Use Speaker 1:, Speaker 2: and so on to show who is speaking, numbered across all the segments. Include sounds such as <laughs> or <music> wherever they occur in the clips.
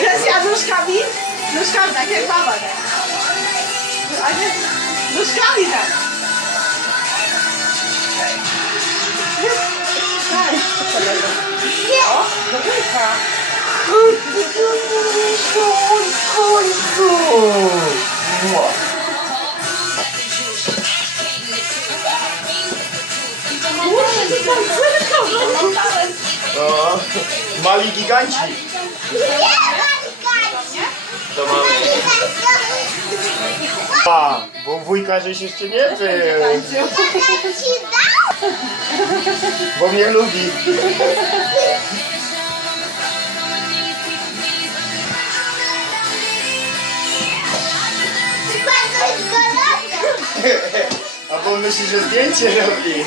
Speaker 1: Gracias, nos cabi, nos cabi, tak jak baba, tak? Nos cabi, tak? O, do wujka. Kujku, kujku, kujku.
Speaker 2: Kurde, ty tam cyrka, no. Mali giganci. To mamy. A, bo wujka żeś jeszcze nie był. Bo mnie lubi. A bo myśli, że zdjęcie robi.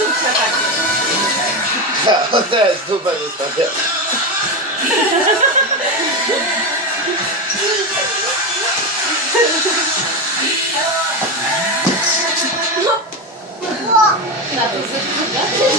Speaker 1: sztuczne takie.
Speaker 2: <laughs> No, też dupę wystawia. No. Na to, że